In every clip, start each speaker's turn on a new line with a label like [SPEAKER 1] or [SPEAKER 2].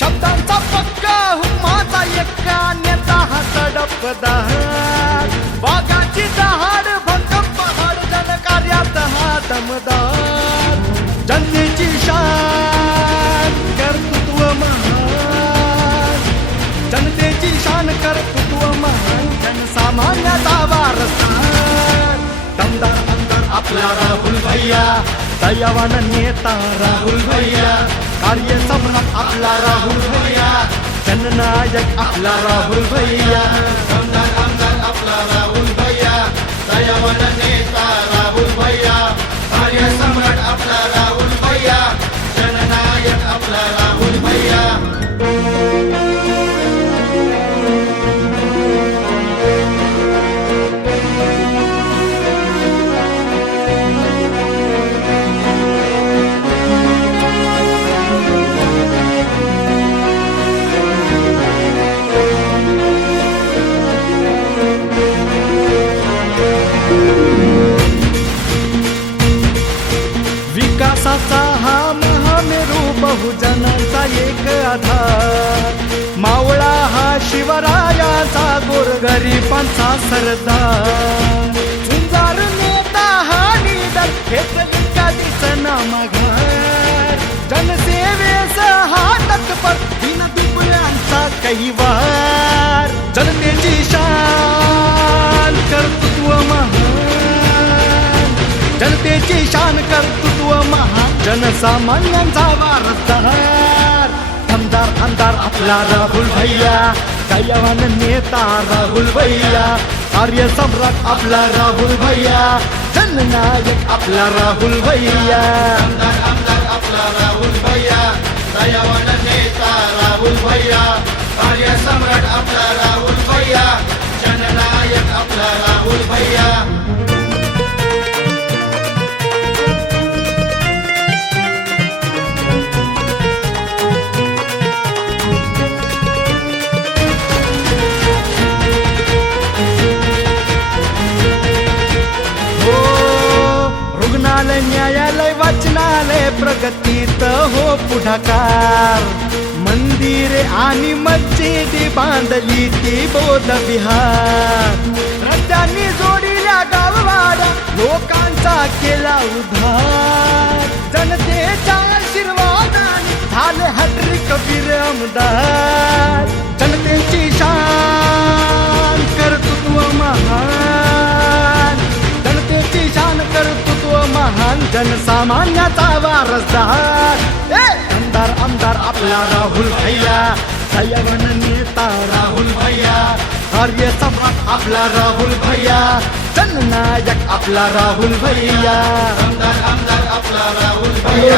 [SPEAKER 1] शब्दांचा पक्का हुमाचा एक्का नेता हा तडपदार वाघाची दहाड भक्कम पहाड जनकार्यात हा दमदार. जनतेची शान कर्तृत्व महान. जनतेची शान कर्तृत्व महान जनसामान्याचा वारसार दमदार अंदर आपला राहुल भैया दयावान नेता राहुल भैया. कार्य सम्राट आपला राहुल भैया जननायक आपला राहुल भैया
[SPEAKER 2] आमदार आमदार आपला राहुल भैया दयावान
[SPEAKER 1] असा हा महामेरू बहुजनाचा एक आधार. मावळा हा शिवरायाचा गोरगरिबांचा सरदार. झुंजार नेता हा निडर हेच दिसना नामघर. जनसेवेस हा तत्पर दिन दुबळ्यांचा कैवार. जनतेची शान जनतेची शान कर्तृत्व महा जनसामान्यांचा वारसदार. आमदार आमदार आपला राहुल भैया दयावान नेता राहुल भैया. आर्य सम्राट आपला राहुल भैया जननायक आपला राहुल भैया.
[SPEAKER 2] आमदार आमदार आपला राहुल भैया दयावान
[SPEAKER 1] वाचनालय प्रगतीत हो पुढाकार. मंदिरे आणि मस्जिदी बांधली ती बोध विहार. रस्त्यांनी जोडील्या गाववाडा लोकांचा केला उद्धार. जनतेच्या आशीर्वादाने झाले हटरी कबीर आमदार. जनसामान्याचा वारसदार! आमदार आमदार आपला राहुल भैया. दयावान नेता राहुल भैया. कार्य सम्राट आपला राहुल भैया. जननायक आपला राहुल भैया.
[SPEAKER 2] आमदार आमदार आपला राहुल भैया.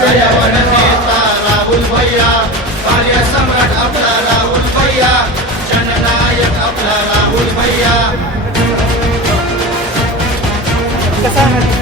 [SPEAKER 2] दयावान नेता राहुल भैया. कार्य सम्राट आपला राहुल भैया. जननायक आपला राहुल भैया.
[SPEAKER 1] कसा